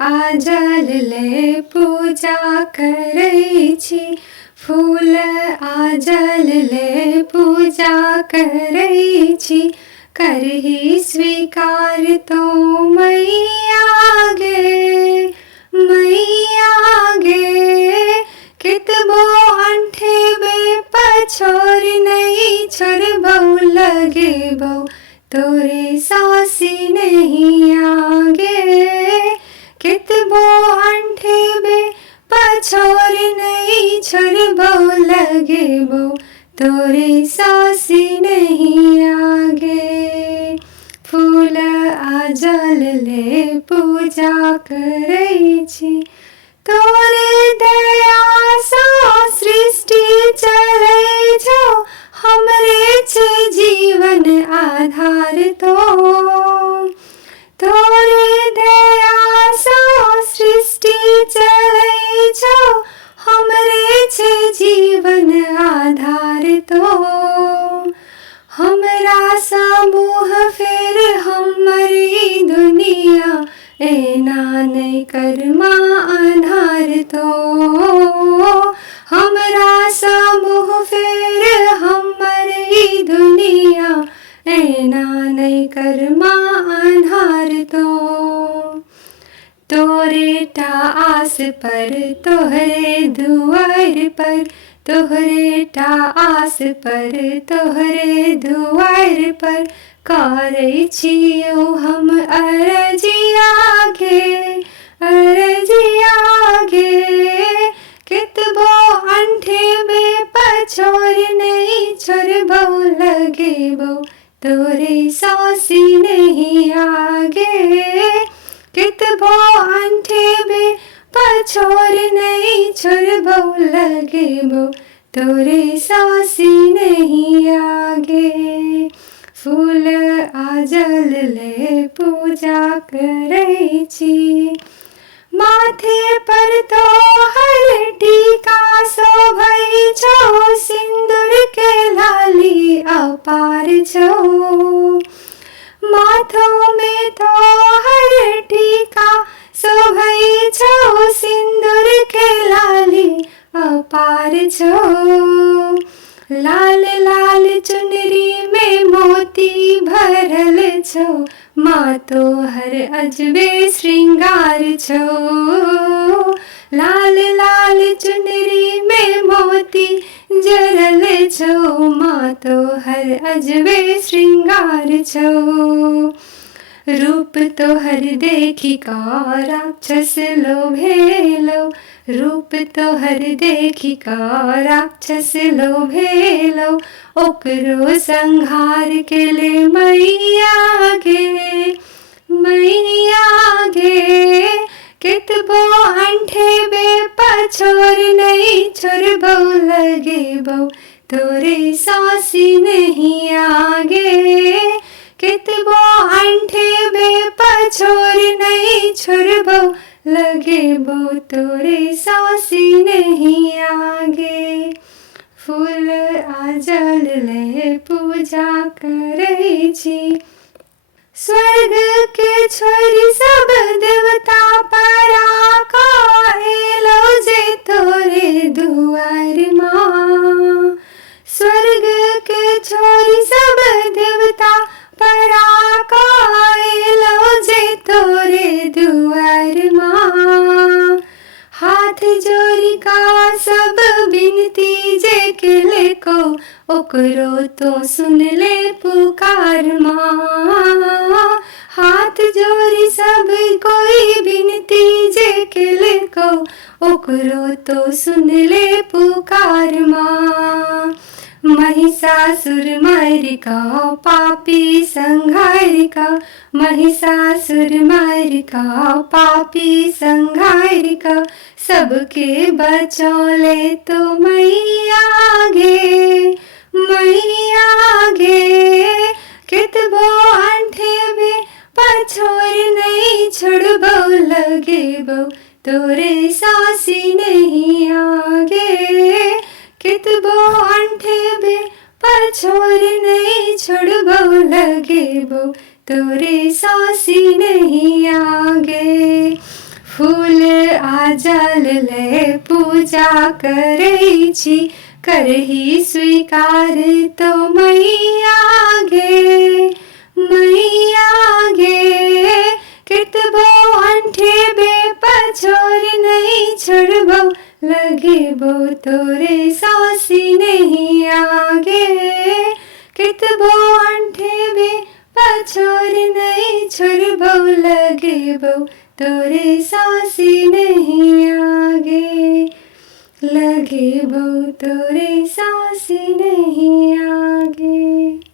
आजल ले पूजा करै छी, फूल आजल ले पूजा करै छी, करही स्वीकार तो मैया गे, मैया गे। कितबो अंठेबे पछोर नहीं छोड़बौ, लगेबौ तोरे सासी नहीं आगे। कितबो अंठेबे पछोर नहीं छोड़बौ, लगेबौ तोरे सासी नहीं आगे। फूल आजल ले पूजा करै छी, तोरे दया सा सृष्टि चलै छौ, हमरे छै जीवन आधार तो। तोरे दया सा सृष्टि चलै छौ, हमरे छै जीवन आधार तो। हमरा समूह फेर हमर ई दुनिया, एना नहीं करमा अन्हार तो। हमरा समूह फेर हमर ई दुनिया, एना नहीं करमा अन्हार तो। तोरे टा आस पर तोहरे दुआर पर, तोहरे टा आस पर तोहरे दुआर पर, करै छियौ हम अरजिया गे, अरजिया गे। कितबो अंठेबे पछोर नहीं छोड़बौ, लगेबौ तोरे सासी नहीं आगे। कितबो अंठेबे पछोर नहीं छोड़बौ, लगेबौ तोरे सासी नहीं आगे। फूल आजल ले पूजा करै छी, माथे पर तोहर टीका शोभै छौ, सिंदूर के लाली अपार छौ। माथो में तोहर टीका शोभै छौ, सिंदूर के लाली अपार छौ। लाल लाल चुनरी में मोती भरल छौ, माँ तोहर अजबे श्रृंगार छौ। लाल लाल चुनरी में मोती जरल छौ, माँ तोहर अजबे श्रृंगार छौ। रूप तोहर देखी का राक्षस लोभेलौ, रूप तोहर देखी का राक्षस लोभेलौ, ओकरो संहार के ले मैया गे, मैया गे। कितबो अंठेबे पछोर नहीं छोड़बौ, लगेबौ तोरे सासी नहीं आगे। कितबो अंठेबे पछोर नहीं छोड़बौ, लगेबौ तोरे सासी नहीं आगे। फूल आजल ले पूजा करै छी, स्वर्ग के छोरी सब देवता पराका, एलो जे तोरे दुआर माँ। स्वर्ग के छोरी सब देवता पराका, एलो जे तोरे दुआर माँ। हाथ जोड़ी का सब बिनती जे केले को, ओकरो तो सुन ले पुकार माँ। हाथ जोड़ी सब कोई बिनती जे केले को, ओकरो तो सुन ले पुकार माँ। महिषासुर मर्दिका पापी संहारिका, महिषासुर मर्दिका पापी संहारिका, सबके बचौले तो मैया गे, मैया गे। कितबो अंठेबे पछोर नहीं छोड़बौ, लगेबौ तोरे सासी नहीं आगे। कितबो अंठेबे पछोर नहीं छोड़बौ, लगेबौ तोरे सासी नहीं आगे। जल ले पूजा करै छी, करही स्वीकार तो मैया गे, मैया गे। कितबो अंठेबे पछोर नहीं छोड़बो, लगेबो तोरे सासी नहीं आगे। कितबो अंठेबे पछोर नहीं छोड़बो, लगेबो तोरे सासी नहीं आगे, लगेबो तोरे सासी नहीं आगे।